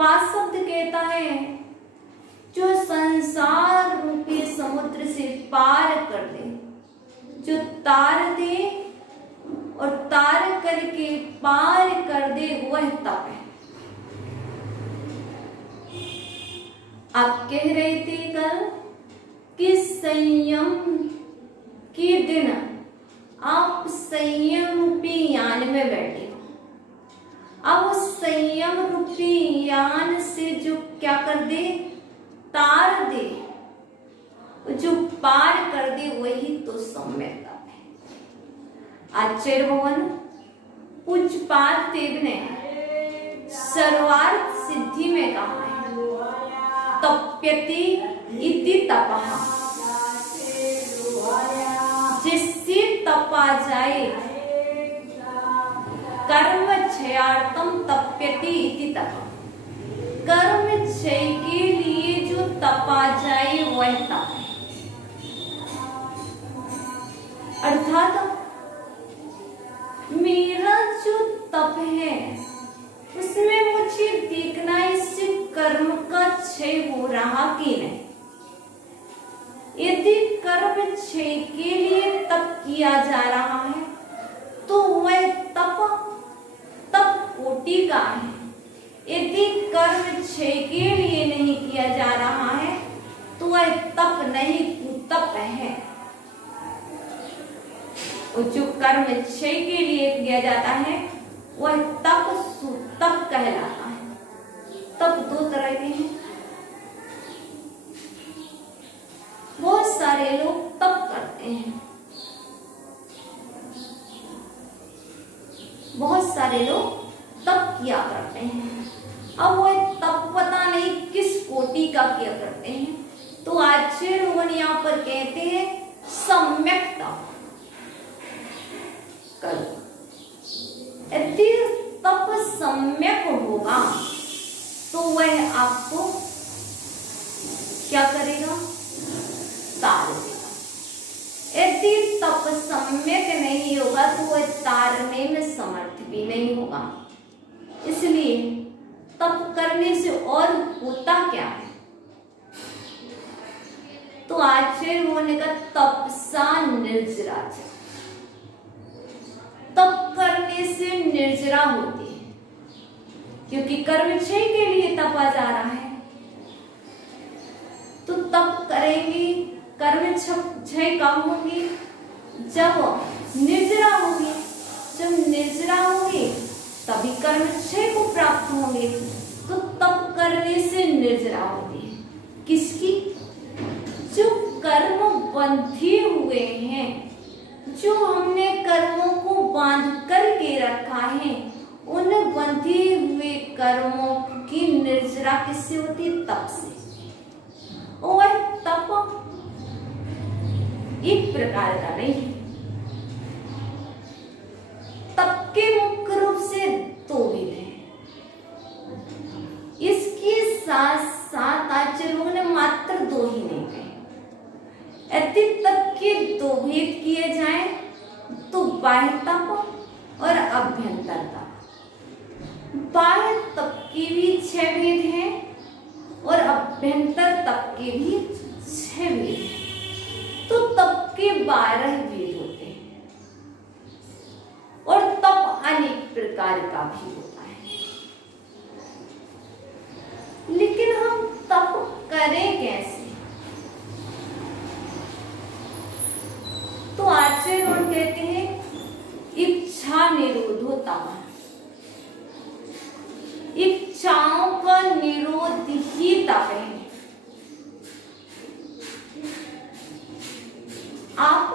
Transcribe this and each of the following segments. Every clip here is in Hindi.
पा शब्द कहता है जो संसार रूपी समुद्र से पार कर दे, जो तार दे और तार करके पार कर दे, वह तप है। आप कह रहे थे कल कि संयम के दिन आप संयम रूपी यान में बैठे हो। अब उस संयम रूपी यान से जो क्या कर दे, तार दे, जो पार कर दे, वही तो सम्यक तप है। आचार्य भगवान पूज्यपाद देव ने सर्वार्थ सिद्धि में कहा है, तप्यति इति तपः, जिससे तपा जाए, कर्म क्षयार्थम तप्यति इति तपः, कर्म क्षय के लिए जो तपा जाए वह तप है। अर्थात मेरा जो तप है उसमें मुझे देखना इससे कर्म का क्षय हो रहा कि नहीं। यदि कर्म क्षय के लिए तप किया जा रहा है तो वह तप कोटि का है। यदि कर्म क्षय के लिए नहीं किया जा रहा है तो वह तप नहीं, कुतप है। और जो कर्म क्षय के लिए किया जाता है वह तप सुतप कहलाता है। तप दो तरह के हैं। बहुत सारे लोग तप करते हैं, बहुत सारे लोग तप किया करते हैं। अब वह तप पता नहीं किस कोटि का किया करते हैं। तो आचार्य लोग यहाँ पर कहते हैं सम्यक तप करो। यदि तप सम्यक होगा तो वह आपको क्या करेगा, तार देगा। यदि तप सम्यक नहीं होगा तो वह तारने में समर्थ भी नहीं होगा। इसलिए तप करने से और होता क्या है, तो आचार्य होने का तपसा निर्जरा, तप करने से निर्जरा होती है, क्योंकि कर्म क्षय के लिए तपा जा रहा है। तो तप करेंगे, कर्म क्षय कब होगी, जब निर्जरा होगी। जब निर्जरा होगी तभी कर्म क्षय को प्राप्त होंगे। तो तप करने से निर्जरा होती है किसकी, जो कर्म बंधे हुए हैं, जो हमने कर्मों को बांध करके रखा है, उन बंधे हुए कर्मों की निर्जरा किससे होती है, तप से। और तप एक प्रकार का नहीं है। तप के मुख्य रूप से दो विध हैं। इसके साथ साथ आचार्यों ने मात्र दो ही नहीं कहे। यदि तप के दो भेद किए जाएं तो बाह्य तप और अभ्यंतर तप। बाह्य तप के भी 6 भेद हैं और अभ्यंतर तप के भी 6 भेद हैं। तो तप के 12 भेद होते हैं और तप अनेक प्रकार का भी होता है। लेकिन हम तप करें कैसे, तो आचार्य कहते हैं इच्छा निरोधो तप। इच्छाओं का निरोध ही तप है। आप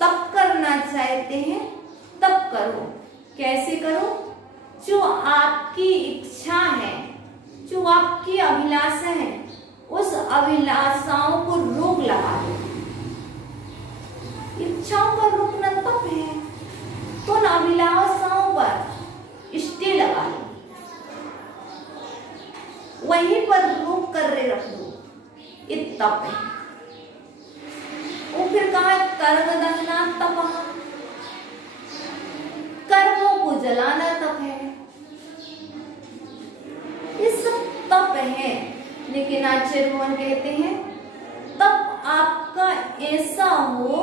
तप करना चाहते हैं, तप करो। कैसे करो, जो आपकी इच्छा है, जो आपकी अभिलाषा है, उस अभिलाषाओं को रोक लगा दो। इच्छाओं का रोकना तप है। तो उन अभिलाषाओं पर स्टे लगा लो, वहीं पर रोक कर रख दो, ये तप है। वो फिर कहा कर्म दहना तप, कर्मों को जलाना तप है। ये सब तप है। लेकिन आचार्य भगवान कहते हैं तप आपका ऐसा हो,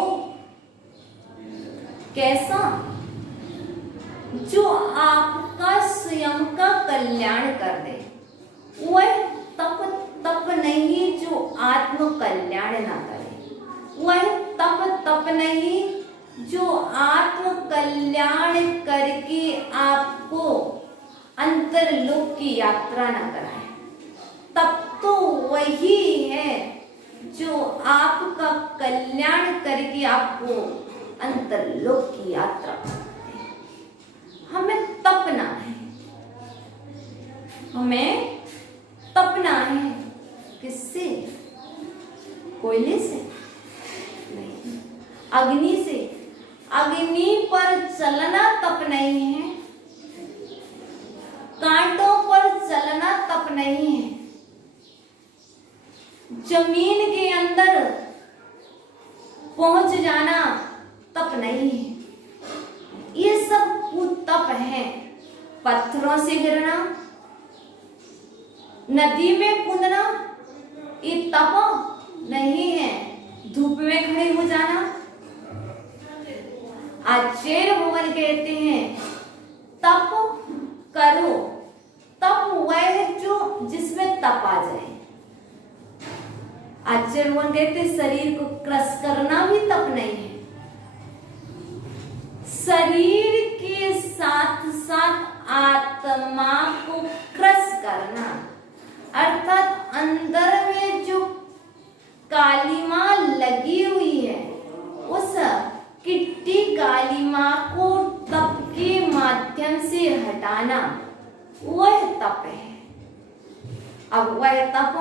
कैसा, जो आपका स्वयं का कल्याण कर दे। वह तप नहीं जो आत्म कल्याण ना करे। वह तप नहीं जो आत्म कल्याण करके आपको अंतरलोक की यात्रा ना कराए। तप तो वही है जो आपका कल्याण करके आपको अंतरलोक की यात्रा कराए। हमें तपना है, हमें तपना है। किससे? कोयले से नहीं, अग्नि से। अग्नि पर चलना तप नहीं है, कांटों पर चलना तप नहीं है, जमीन के अंदर पहुंच जाना तप नहीं है। ये सब तप है। पत्थरों से गिरना, नदी में कूदना, ये तप नहीं है। धूप में खड़े हो जाना। आचार्य भगवान कहते हैं तप करो। तप वह है जो जिसमें तप आ जाए। आचार्य भगवान कहते शरीर को क्रश करना भी तप नहीं है। शरीर के साथ साथ आत्मा को क्रश करना, अर्थात अंदर में जो कालिमा लगी हुई है उस किट्टी कालिमा को तप के माध्यम से हटाना, वह तप है। अब वह तप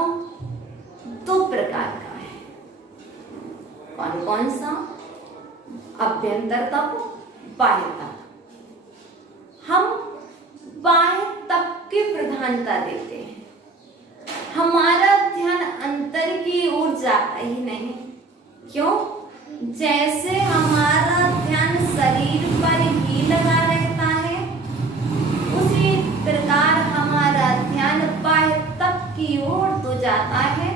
दो प्रकार का है। कौन कौन सा? अभ्यंतर तप, बाह्य तप। हम बाह्य तप की प्रधानता देते हैं। हमारा ध्यान अंतर की ओर जाता ही नहीं। क्यों? जैसे हमारा ध्यान शरीर पर ही लगा रहता है, उसी प्रकार हमारा ध्यान बाह्य तप की ओर तो जाता है,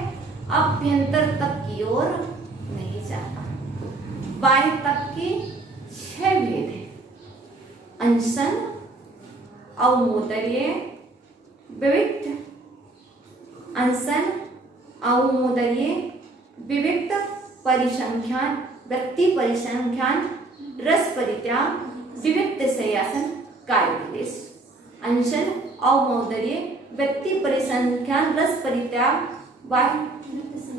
अभ्यंतर तप की ओर नहीं जाता। बाह्य तप की 6 भेद है। अनशन, अवमोदर्य, विविक्त, अनशन, अवमोदर्य, विविक्त, परिसंख्यान, वृत्ति परिसंख्यान, रस परित्याग, विविक्त शय्यासन, काय क्लेश। अनशन, अवमोदर्य, वृत्ति परिसंख्यान, रस परित्याग,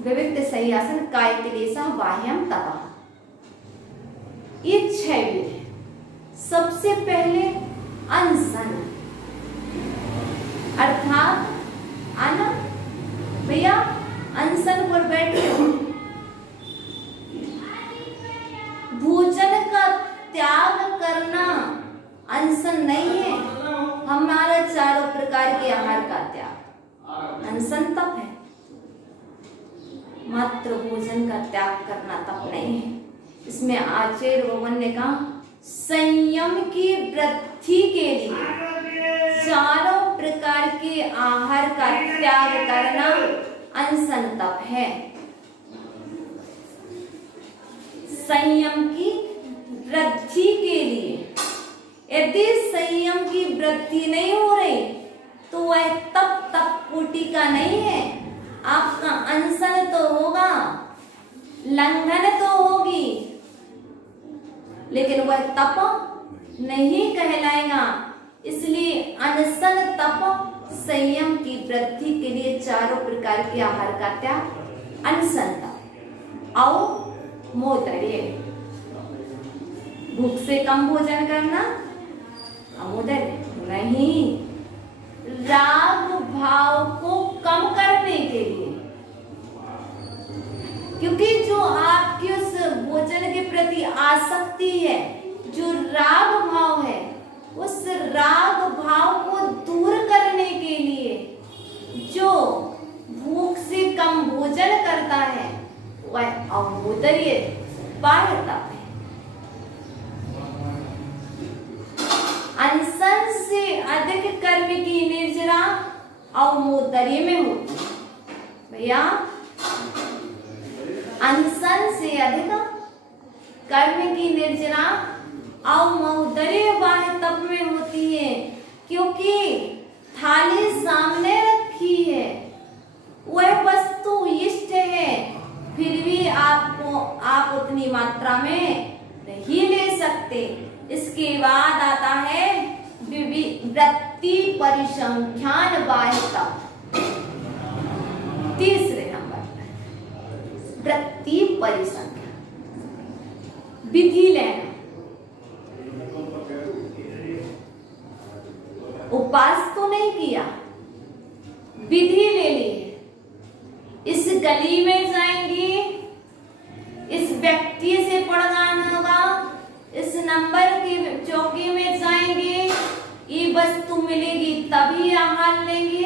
विविक्त शय्यासन, काय क्लेश, बाह्यम तप। ये 6 भेद है। सबसे पहले अनशन, अर्थात आना भैया अनशन पर बैठे हो। भोजन का त्याग करना अनशन नहीं है। हमारा चारों प्रकार के आहार का त्याग अनशन तप है। मात्र भोजन का त्याग करना तप नहीं है। इसमें आचार्य भगवान ने कहा संयम की वृद्धि के लिए चारों प्रकार के आहार का त्याग करना अनशन तप है। संयम की वृद्धि के लिए, यदि संयम की वृद्धि नहीं हो रही तो वह तप कोटि का नहीं है। आपका अनशन तो होगा, लंघन तो होगी, लेकिन वह तप नहीं कहलाएगा। इसलिए अनशन तप संयम की वृद्धि के लिए चारों प्रकार के आहार का त्याग अनशन तप। अवमोदर्य, भूख से कम भोजन करना अमोदर्य नहीं। राग भाव को कम करने के लिए, क्योंकि जो आपकी उस भोजन के प्रति आसक्ति है, जो राग भाव है, उस राग भाव को दूर करने के लिए जो भूख से कम भोजन करता है वह अवमोदर्य बाह्य तप है। अनशन से अधिक कर्म की निर्जरा अवमोदर्य में होती है। भैया अनशन से अधिक कर्म की निर्जरा अवमोदर्य बाह्य तप में होती है, क्योंकि थाली सामने रखी है, वह वस्तु इष्ट है, फिर भी आप उतनी मात्रा में नहीं ले सकते। इसके बाद आता है वृत्ति परिसंख्यान बाह्य तप। तीसरे नंबर पर वृत्ति परिसंख्यान, विधि लेना। उपवास तो नहीं किया, विधि ले ली। इस गली में जाएंगी, इस व्यक्ति से पढ़ना होगा, इस नंबर की चौकी में जाएंगे, ये वस्तु मिलेगी तभी आहार लेंगे।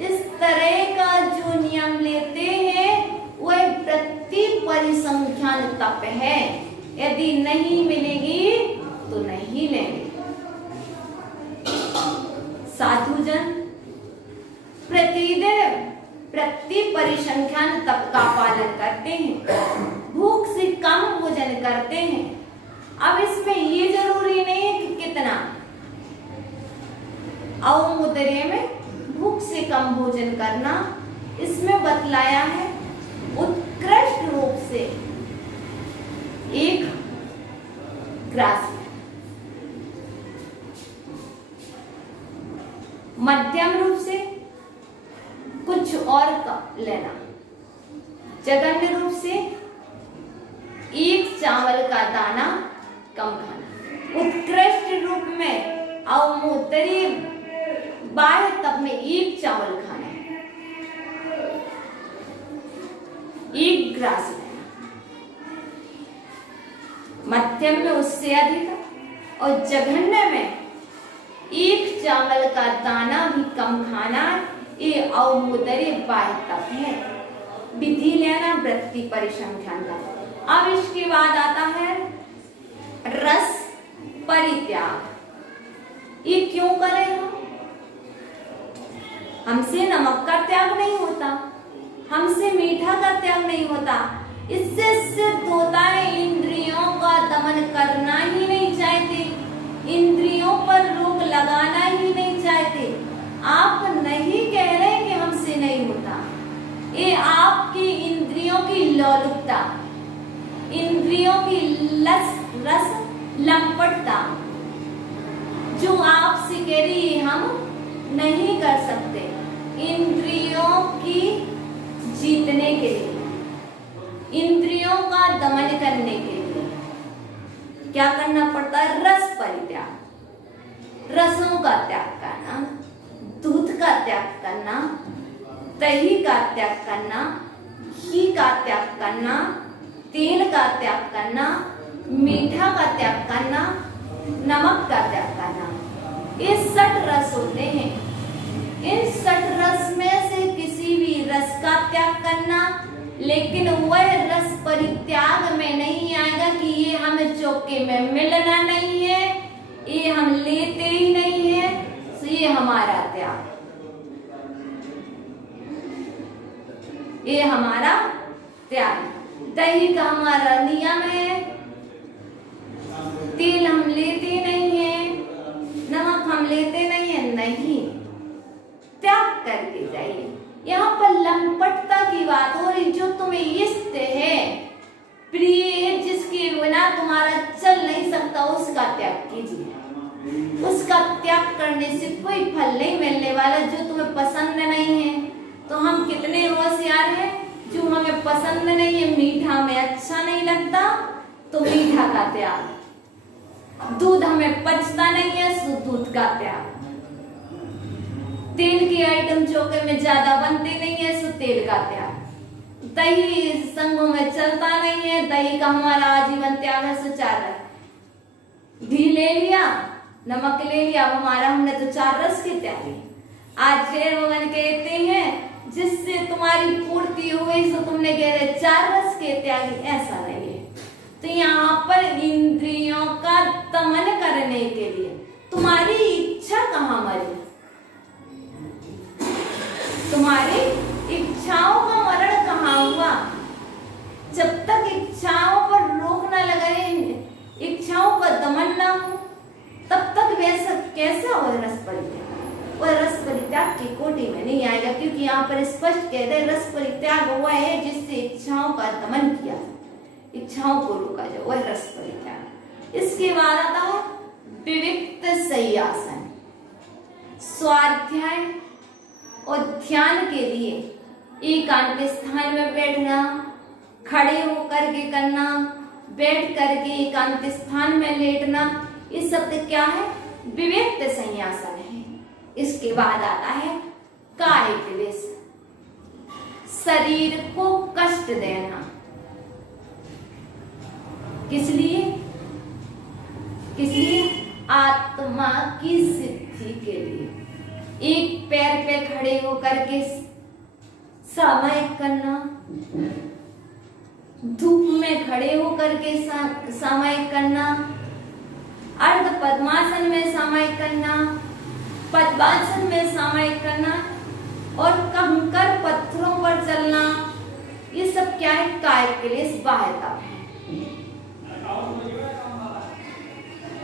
इस तरह का जो नियम लेते हैं वह वृत्ति परिसंख्यान तप है। यदि नहीं मिलेगी तो नहीं लेंगे। साधुजन प्रतिदिन वृत्ति परिसंख्यान तप का पालन करते हैं, भूख से कम भोजन करते हैं। अब इसमें ये जरूरी नहीं है कि कितना, अवमोदर्य में भूख से कम भोजन करना, इसमें बतलाया है उत्कृष्ट रूप से 1 ग्रास, मध्यम रूप से कुछ और लेना, जघन्य रूप से 1 चावल का दाना कम खाना, उत्कृष्ट रूप में अवमोदर्य बाह्य तप में 1 चावल खाना, 1 ग्रास लेना, मध्यम में उससे अधिक और जघन्य में 1 चावल का दाना भी कम खाना, ये अवमोदर्य बाह्य तप है। विधि लेना वृत्ति परिसंख्यान का। अब इसके बाद आता है रस परित्याग। ये क्यों करें हम? हमसे नमक का त्याग नहीं होता, हमसे मीठा का त्याग नहीं होता। इससे सिद्ध होता है इंद्रियों का दमन करना ही नहीं चाहते, इंद्रियों पर रोक लगाना ही नहीं चाहते। आप नहीं कह रहे कि हमसे नहीं होता, ये आपकी इंद्रियों की लोलुपता, इंद्रियों की रस लंपटता जो आपसे कह रही है हम नहीं कर सकते। इंद्रियों की जीतने के लिए, इंद्रियों का दमन करने के लिए क्या करना पड़ता है? रस परित्याग, रसों का त्याग करना, दूध का त्याग करना, दही का त्याग करना, घी का त्याग करना, तेल का त्याग करना, मीठा का त्याग करना, नमक का त्याग करना। ये 60 रस होते हैं। इन 60 रस में से किसी भी रस का त्याग करना, लेकिन वह रस परित्याग में नहीं आएगा कि ये हमें चौके में मिलना नहीं है, ये हम लेते ही नहीं है, तो ये हमारा त्याग, ये हमारा त्याग। दही का हमारा नियम है, तेल हम लेते नहीं है, नमक हम लेते नहीं है, नहीं, त्याग करके जाइए। यहाँ पर लंपटता की बात हो रही, जो तुम्हें इष्ट है, प्रिय है, जिसके बिना तुम्हारा चल नहीं सकता, उसका त्याग कीजिए। उसका त्याग करने से कोई फल नहीं मिलने वाला। जो तुम्हें पसंद नहीं है, तो हम कितने होशियार हैं, जो हमें पसंद नहीं है, मीठा हमें अच्छा नहीं लगता, तो मीठा का त्याग। दूध हमें पचता नहीं है, तो दूध का त्याग। तेल के आइटम चौके में ज्यादा बनते नहीं है, तो तेल का त्याग। दही संगों में चलता नहीं है, दही का हमारा आजीवन त्याग है, सो 4 रस। घी ले लिया, नमक ले लिया, हमारा हमने तो 4 रस के त्यागी। आज फिर भगवान कहते हैं जिससे तुम्हारी पूर्ति हुई, सो तुमने कह रहे 4 रस के त्यागी। ऐसा नहीं है। तो यहाँ पर इंद्रियों का दमन करने के लिए तुम्हारी इच्छा कहाँ मरी? तुम्हारी इच्छाओं का मरण कहाँ हुआ? जब तक इच्छाओं पर रोक न लगाए, इच्छाओं का दमन न हो, तब तक वैसा कैसा हो रस परित्याग? वह रस परित्याग की कोटि में नहीं आएगा, क्योंकि यहाँ पर स्पष्ट कह रहे रस परित्याग हुआ है जिससे इच्छाओं का दमन किया, इच्छाओं को रोका जाए, वह रस परित्याग। इसके बाद आता है विविक्त शय्यासन। स्वाध्याय और ध्यान के लिए एकांत स्थान में बैठना, खड़े होकर के करना, बैठ करके एकांत स्थान में लेटना, ये शब्द क्या है? विविक्त संन्यासन है। इसके बाद आता है काय क्लेश, शरीर को कष्ट देना। किस लिए? किस लिए? आत्मा की सिद्धि के लिए। एक पैर पे खड़े होकर के सामायिक करना, धूप में खड़े होकर के सामायिक करना, अर्ध पद्मासन में सामायिक करना, पद्मासन में सामायिक करना और कंकर पत्थरों पर चलना, ये सब क्या है? काय क्लेश, बाह्य तप है।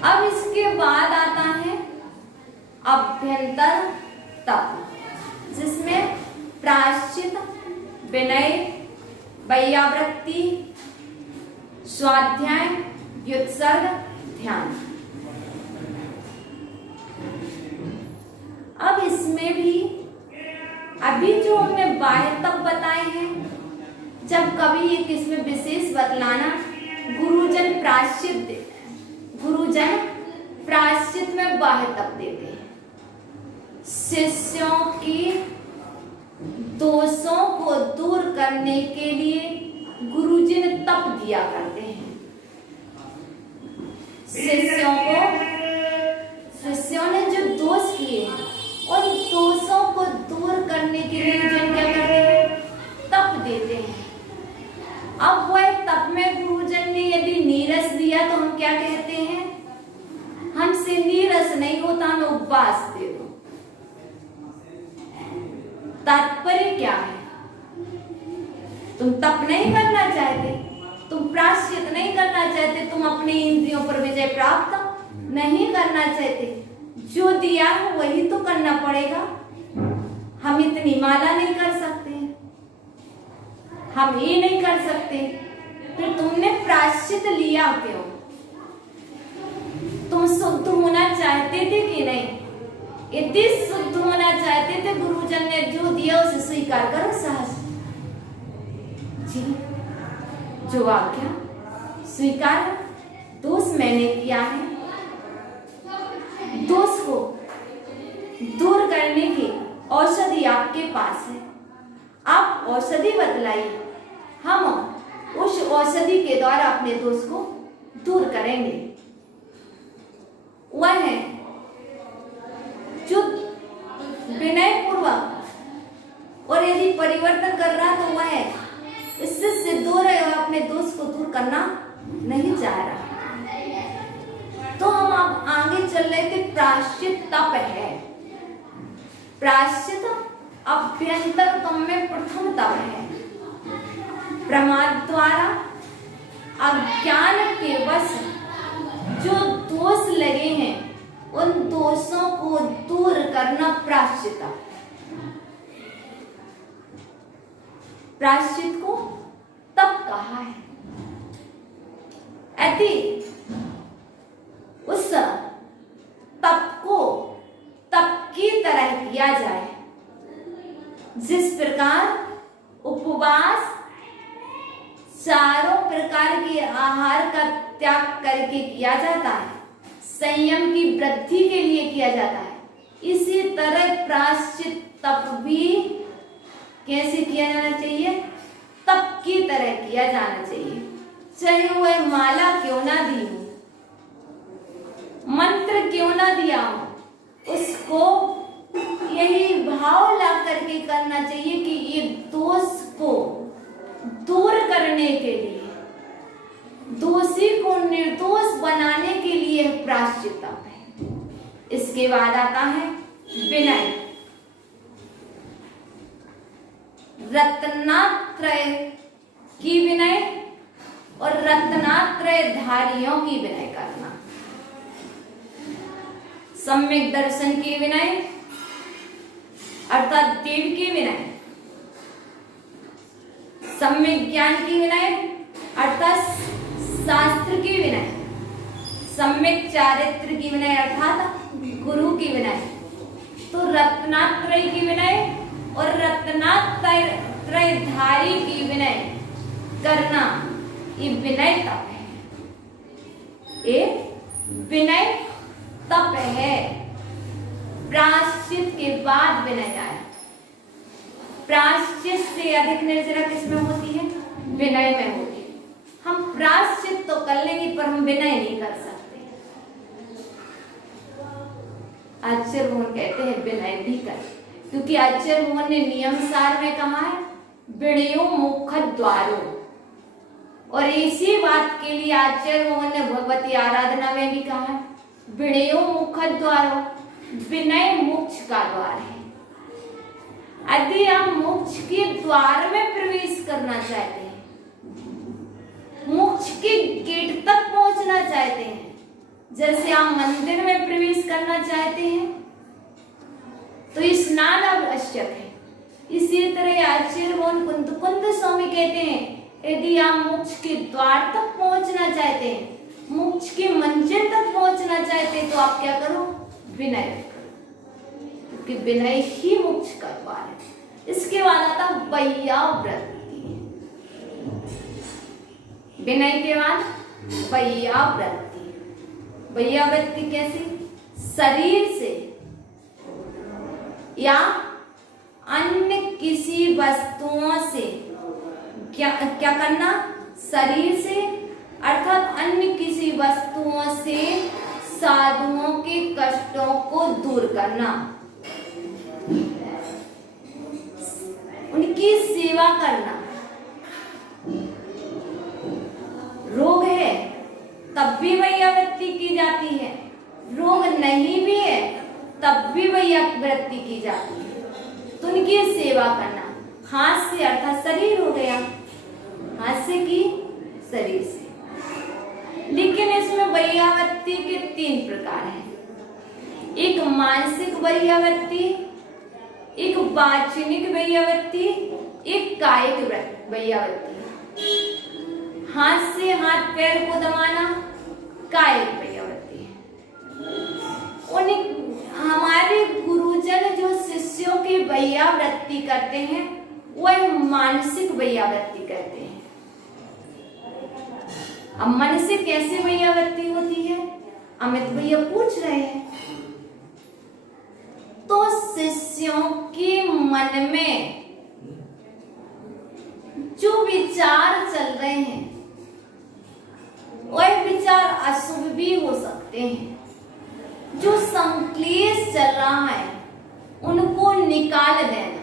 अब इसके बाद आता है अभ्यंतर तप, जिसमें प्रायश्चित, विनय, वैयावृत्ति, स्वाध्याय, व्युत्सर्ग, ध्यान। अब इसमें भी अभी जो हमने बाह्य तप बताए हैं, जब कभी एक इसमें विशेष बतलाना, गुरुजन प्रायश्चित में बाह्य तप देते हैं। शिष्यों की दोषों को दूर करने के लिए गुरुजी ने तप दिया करते हैं। शिष्यों ने जो दोष किए हैं, उन दोषों को दूर करने के लिए गुरुजन क्या करते हैं? तप देते हैं। अब वह तप में गुरुजन ने यदि नीरस दिया तो हम क्या कहते हैं? हमसे नीरस नहीं होता, हमें उपवास दे दो। तात्पर्य क्या है? तुम तप नहीं करना चाहते, तुम प्रायश्चित नहीं करना चाहते, तुम अपने इंद्रियों पर विजय प्राप्त नहीं करना चाहते, जो दिया है वही तो करना पड़ेगा। हम इतनी माला नहीं कर सकते, हम ये नहीं कर सकते, फिर तुमने प्रायश्चित लिया क्यों? तुम शुद्ध होना चाहते थे कि नहीं? यदि शुद्ध होना चाहते थे, गुरुजन ने जो दिया उसे स्वीकार करो सहज जी, जो आज्ञा स्वीकार। दोष मैंने किया है, दोष को दूर करने की औषधि आपके पास है, आप औषधि बतलाइए, हम उस औषधि के द्वारा अपने दोष को दूर करेंगे। वह है जो विनय पूर्वक, और यदि परिवर्तन कर रहा तो वह है इससे दूर है और अपने दोष को दूर करना नहीं चाह रहा। तो हम अब आगे चल रहे थे, प्रायश्चित तप है। प्रायश्चित अभ्यंतर तप में प्रथम तप है। प्रमाद द्वारा अज्ञान के वश जो दोष लगे हैं, उन दोषों को दूर करना प्रायश्चित। प्रायश्चित को तप कहा है। यदि उस तप को तप की तरह किया जाए, जिस प्रकार उपवास चारों प्रकार के आहार का त्याग करके किया जाता है, संयम की वृद्धि के लिए किया जाता है, इसी तरह प्रायश्चित तप भी कैसे किया जाना चाहिए? तप की तरह किया जाना चाहिए। चाहे वह माला क्यों ना दी हो, मंत्र क्यों ना दिया हो, उसको यही भाव ला करके करना चाहिए कि ये दोष को दूर करने के लिए, दोषी को निर्दोष बनाने के लिए प्रायश्चित तप है। इसके बाद आता है विनय। रत्नात्रय की विनय और रत्नात्रय धारियों की विनय करना। सम्यक दर्शन की विनय अर्थात देव की विनय, सम्यक ज्ञान की विनय अर्थात शास्त्र की विनय, सम्यक चारित्र की विनय अर्थात गुरु की विनय। तो रत्नात्रय की विनय और रत्नात्रय धारी की विनय करना, ये विनय तप है, ये विनय तप है। प्रायश्चित के बाद विनय आए। प्रायश्चित से अधिक निर्जरा किसमें होती है? विनय में होती है। हम प्रायश्चित तो कर लेंगे पर हम विनय नहीं कर सकते। आचार्य मोहन कहते हैं विनय भी कर, क्योंकि आचार्य मोहन ने नियम सार में कहा है विनयो मुख द्वारो, और इसी बात के लिए आचार्य मोहन ने भगवती आराधना में भी कहा है विनयो मुख द्वारो, विनय मोक्ष का द्वार है। यदि आप मोक्ष के द्वार में प्रवेश करना चाहते हैं, मोक्ष के गेट तक पहुंचना चाहते हैं, जैसे आप मंदिर में प्रवेश करना चाहते हैं तो स्नान आवश्यक है, इसी तरह आचार्य मोहन कुंद स्वामी कहते हैं यदि आप मोक्ष के द्वार तक पहुंचना चाहते हैं, मोक्ष के मंजिल तक पहुंचना चाहते हैं, तो आप क्या करो? विनय करो, क्योंकि विनय ही मोक्ष का द्वार है। इसके बाद आता वैयावृत्ति। विनय के बाद वैयावृत्ति। वैयावृत्ति कैसी? शरीर से या अन्य किसी वस्तुओं से क्या करना? शरीर से अर्थात अन्य किसी वस्तुओं से साधुओं के कष्टों को दूर करना, उनकी सेवा करना। रोग है तब भी वैयावृत्ति की जाती है, रोग नहीं भी है तब भी वैयावृत्ति की जाती है, तो उनकी सेवा करना। हाथ से अर्थात शरीर हो गया, हाथ से की शरीर से। लेकिन इसमें वैयावृत्ति के 3 प्रकार हैं। एक मानसिक वैयावृत्ति, एक वाचनिक वैयावृत्ति, एक कायिक वैयावृत्ति। हाथ से हाथ पैर को दबाना कायिक वैयावृत्ति है। हमारे गुरुजन जो शिष्यों की वैयावृत्ति करते हैं वह मानसिक वैयावृत्ति करते हैं। अब मन से कैसे वैयावृत्ति होती है अमित भैया पूछ रहे हैं। तो शिष्यों के मन में जो विचार चल रहे हैं वह विचार अशुभ भी हो सकते हैं। जो संक्लेश चल रहा है उनको निकाल देना,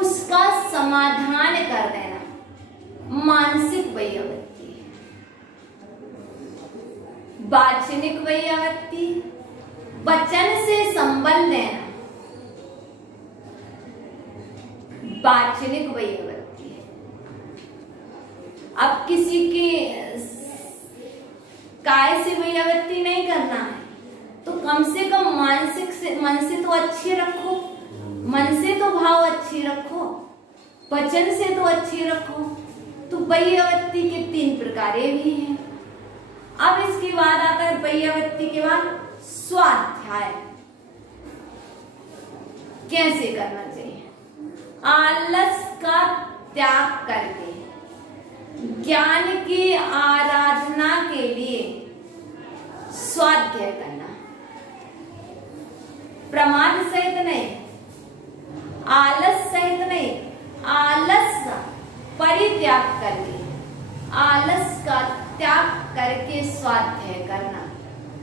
उसका समाधान कर देना मानसिक वैयावृत्ति है। वाचनिक वैयावृत्ति, वचन से संबल देना वाचनिक वैयावृत्ति है। अब किसी के काय से वैयावृत्ति नहीं करना है तो कम से कम मानसिक से, मन से तो अच्छी रखो, मन से तो भाव अच्छी रखो, वचन से तो अच्छी रखो। तो वैयावृत्ति के 3 प्रकार भी हैं। अब इसके बाद आता है वैयावृत्ति के बाद स्वाध्याय। कैसे करना चाहिए? आलस का त्याग करके ज्ञान की आराधना के लिए स्वाध्याय करना, प्रमाद सहित नहीं, आलस सहित नहीं, आलस का परित्याग करके, आलस का त्याग करके स्वाध्याय करना,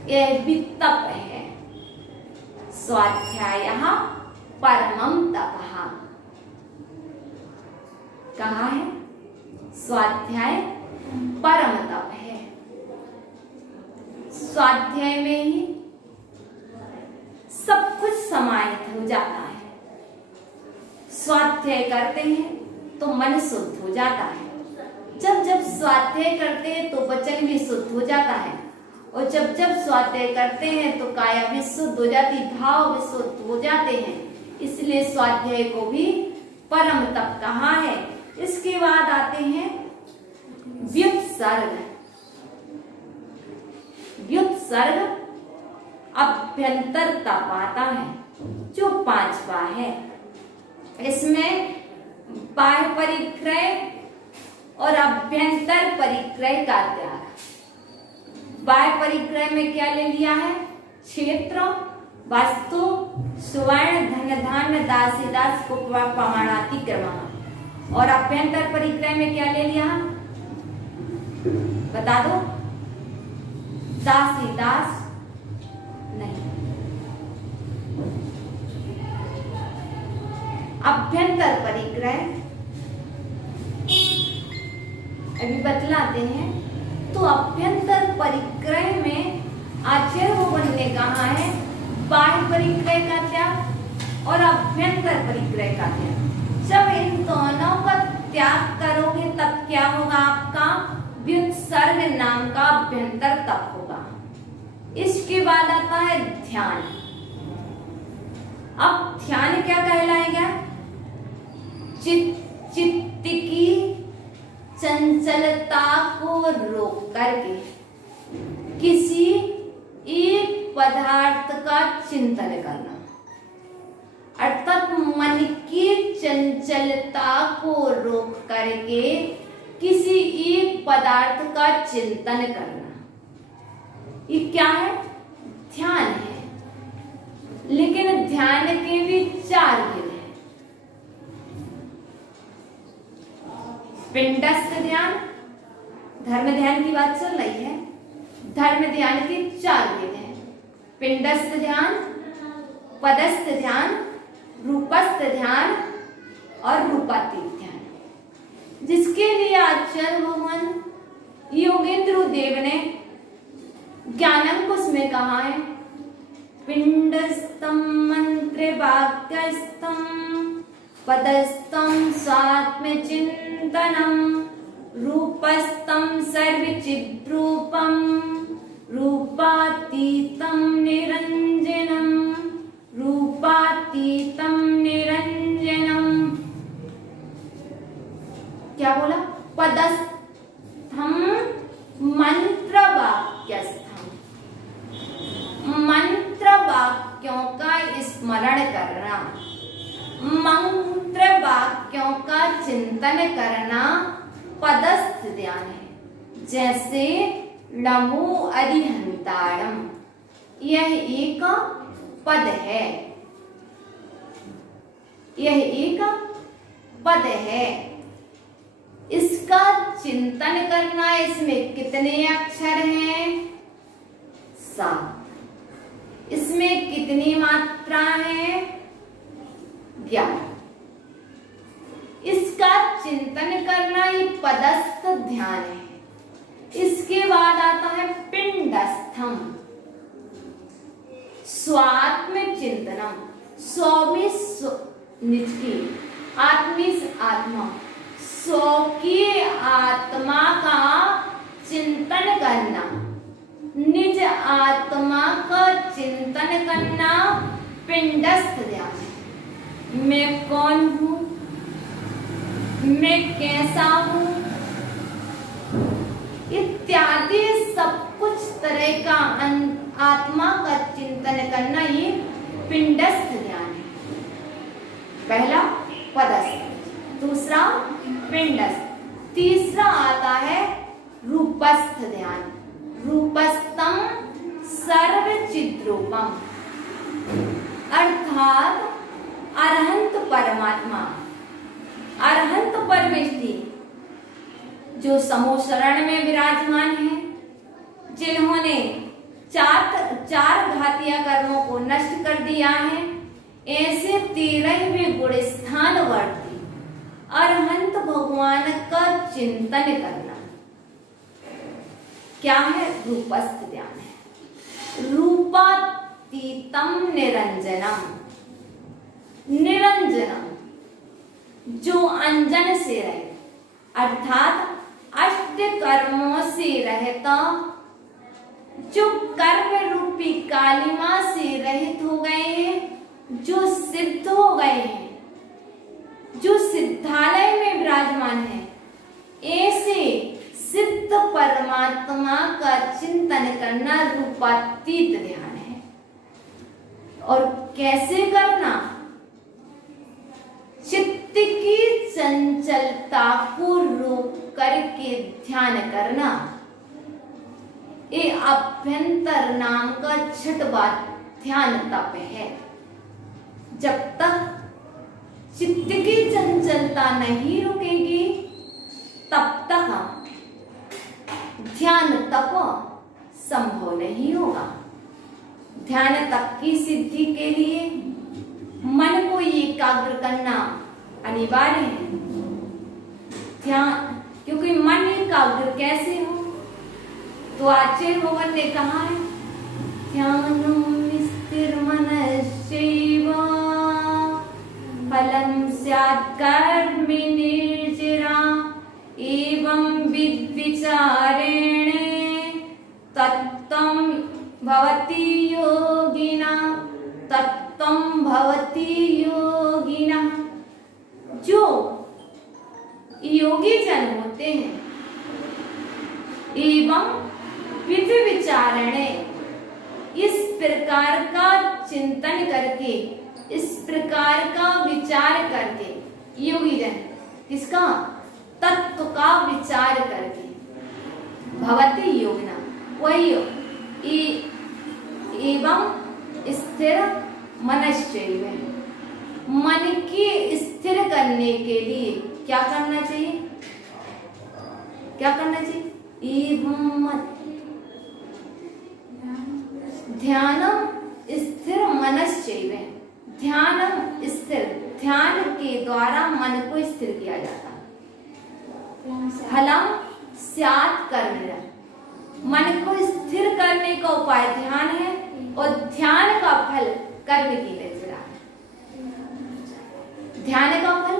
यह भी तप है। स्वाध्यायः परमं तपः। कहा है? स्वाध्याय परम तप है। स्वाध्याय में ही सब कुछ समाहित हो जाता है। स्वाध्याय करते हैं तो मन शुद्ध हो जाता है। जब जब स्वाध्याय करते हैं तो वचन भी शुद्ध हो जाता है, और जब जब स्वाध्याय करते हैं तो काया भी शुद्ध हो जाती, भाव भी शुद्ध हो जाते हैं। इसलिए स्वाध्याय को भी परम तप कहा है। इसके बाद आते हैं व्युत्सर्ग। व्युत्सर्ग अभ्यंतर तप आता है, जो 5वां है। इसमें बाह्य परिक्रय और अभ्यंतर परिक्रय का त्याग। बाह्य परिक्रय में क्या ले लिया है? क्षेत्र, वस्तु, सुवर्ण, धन धान्य, दासी दास को प्रमाणातिक्रमः। और अभ्यंतर परिक्रय में क्या ले लिया? बता दो। दासी दास नहीं। अभ्यंतर परिक्रय अभी बतलाते हैं। तो अभ्यंतर परिक्रय में आचार्य भगवान ने कहा है बाह्य परिक्रय का त्याग और अभ्यंतर परिक्रय का त्याग। जब इन दोनों का त्याग करोगे तब क्या होगा? आपका व्युत्सर्ग नाम का अभ्यंतर तप होगा। इसके बाद आता है ध्यान। अब ध्यान क्या कहलाएगा? चित्त की चंचलता को रोक करके किसी एक पदार्थ का चिंतन करना, अर्थात मन की चंचलता को रोक करके किसी एक पदार्थ का चिंतन करना, ये क्या है? ध्यान है। लेकिन ध्यान के भी 4 विध हैं। पिंडस्थ ध्यान, धर्म ध्यान की बात चल रही है। धर्म ध्यान के 4 विध हैं। पिंडस्थ ध्यान, पदस्थ ध्यान, रूपस्थ ध्यान और रूपातीत ध्यान, जिसके लिए आचार्य भगवान योगेंद्र देव ने ज्ञानंकुश में कहा है पिंडस्थम मंत्र वाक्यस्थम पदस्थम स्वात्म चिंतनम रूपस्थम सर्वचिद्रूपम रूपातीतम निरंजनम रूपातीतम निरंजनम। क्या बोला? पदस्थम मंत्र वाक्यस्थम, मंत्र वाक्यों का स्मरण करना, मंत्र वाक्यों का चिंतन करना पदस्थ ध्यान है। जैसे नमो अरिहंताणम, यह एक पद है, यह एक पद है। इसका चिंतन करना, इसमें कितने अक्षर हैं? 7। इसमें कितनी मात्रा है? 11। इसका चिंतन करना ये पदस्थ ध्यान है। इसके बाद आता है पिंडस्थम, स्वात्म चिंतनम, स्वामी निज की, आत्मी आत्मा, स्वकीय आत्मा का चिंतन करना, निज आत्मा का चिंतन करना पिंडस्थ ध्यान है। मैं कौन हूं, मैं कैसा हूं, इत्यादि सब कुछ तरह का आत्मा का चिंतन करना ये पिंडस्थ ध्यान है। पहला पदस्थ, दूसरा पिंडस्थ, तीसरा आता है रूपस्थ ध्यान। रूपस्थम सर्वचिद्रूपम, अर्थात अरहंत परमात्मा, अरहंत परमेष्टि जो समूह शरण में विराजमान है, जिन्होंने चार घातिया कर्मों को नष्ट कर दिया है, ऐसे 13वें गुण स्थान वर्ती अरहंत भगवान का चिंतन करना क्या है? रूपस्थ ध्यान है। रूपातीतम निरंजनम, निरंजनम जो अंजन से रहे, अर्थात अष्ट कर्मों से रहता, जो कर्म रूपी कालिमा से रहित हो गए हैं, जो सिद्ध हो गए हैं, जो सिद्धालय में विराजमान है, ऐसे सिद्ध परमात्मा का चिंतन करना रूपातीत ध्यान है। और कैसे करना? चित्त की चंचलता को रोक करके ध्यान करना। ये अभ्यंतर नाम का छठवां ध्यान तप है। जब तक चित्त की चंचलता नहीं रुकेगी तब तक ध्यान तप संभव नहीं होगा। ध्यान तप की सिद्धि के लिए मन को एकाग्र करना अनिवार्य है। ध्यान, क्योंकि मन एकाग्र कैसे हो? तो आचार्य भगवान ने कहा है, ध्यानं स्थिर मनश्चैव फलं स्यात् कर्मणि निर्जरा एवं विविचारेण तत्त्वं भवति योगिना, तत्त्वं भवति योगिना। जो योगी जन होते हैं, एवं विधि विचारण, इस प्रकार का चिंतन करके, इस प्रकार का विचार करके, योगी जन किसका? तत्व का विचार करके, भवति योगिना, वही एवं स्थिर मनश्चैव, मन की स्थिर करने के लिए क्या करना चाहिए? क्या करना चाहिए? एवं ध्यानम स्थिर मनश्चैव, ध्यानम स्थिर, ध्यान के द्वारा मन को स्थिर किया जाता है। फलम स्यात् कर्मणि, मन को स्थिर करने का उपाय ध्यान है, और ध्यान का फल कर्म की निर्जरा है। ध्यान का फल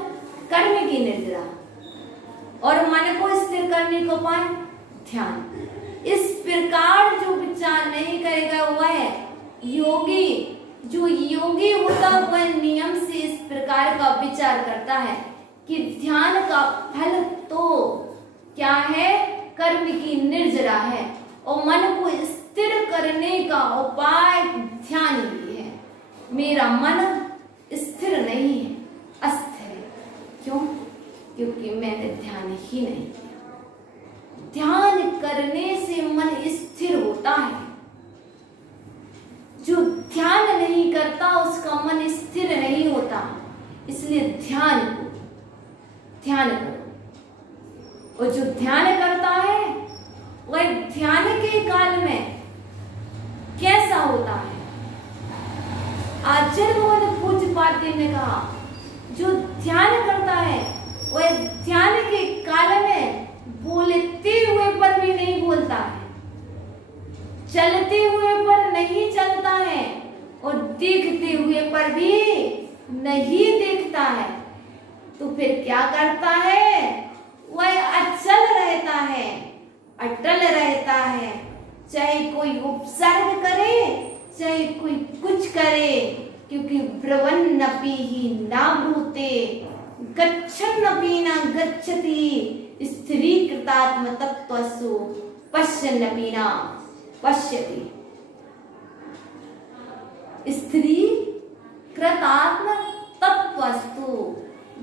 कर्म की निर्जरा, और मन को स्थिर करने का उपाय ध्यान। इस प्रकार जो विचार नहीं करेगा वह योगी, जो योगी होता वह नियम से इस प्रकार का विचार करता है कि ध्यान का फल तो क्या है? कर्म की निर्जरा है, और मन को स्थिर करने का उपाय ध्यान ही है। मेरा मन स्थिर नहीं है, अस्थिर है। क्यों? क्योंकि मैंने ध्यान ही नहीं किया। ध्यान करने से मन स्थिर होता है। जो ध्यान नहीं करता उसका मन स्थिर नहीं होता। इसलिए ध्यान करो। और जो ध्यान करता है वह ध्यान के काल में कैसा होता है? आचार्य भगवान पूज्यपाद ने कहा, जो ध्यान करता है वह ध्यान के काल में बोलते हुए पर भी नहीं बोलता है, चलते हुए पर नहीं चलता है, और देखते हुए पर भी नहीं देखता है। तो फिर क्या करता है? वह अचल रहता है, अटल रहता है। चाहे कोई उपसर्ग करे, चाहे कोई कुछ करे, क्योंकि ब्रवन्नपि ही ना ब्रूते गच्छन्नपि न गच्छति स्थिरीकृतात्म तत्त्वसु पश्यन्नपि न पश्यति। स्थिरीकृतात्म तत्त्वस्तु,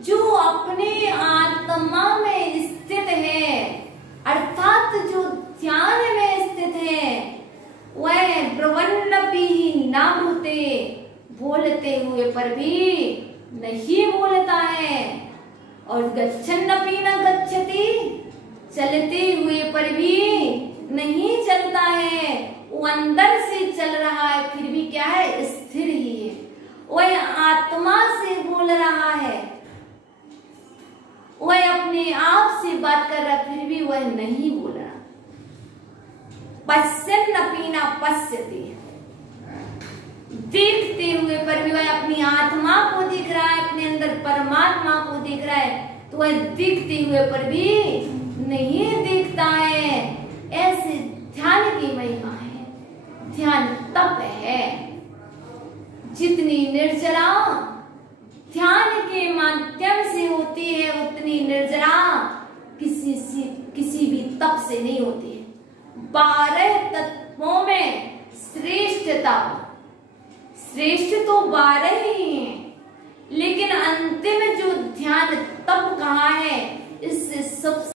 जो अपने आत्मा में स्थित है, अर्थात जो ध्यान में स्थित है, वह ब्रवन्नपि न ब्रूते, बोलते हुए पर भी नहीं बोलता है, और गच्छन्नपि न गच्छति, चलते हुए पर भी नहीं चलता है। वो अंदर से चल रहा है फिर भी क्या है? स्थिर ही है। वह आत्मा से बोल रहा है, वह अपने आप से बात कर रहा फिर भी वह नहीं बोल रहा। पश्यन्नपि न पश्यति, देखते हुए पर भी वह अपनी आत्मा को देख रहा है, अपने अंदर परमात्मा को देख दिख रहा है तो वह दिखते हुए पर भी नहीं दिखता है। ऐसे ध्यान की महिमा है, ध्यान तप है। जितनी निर्जरा ध्यान के माध्यम से होती है उतनी निर्जरा किसी भी तप से नहीं होती है। 12 तत्वों में श्रेष्ठ तो 12 ही हैं, लेकिन अंतिम जो ध्यान तप कहा है इससे सब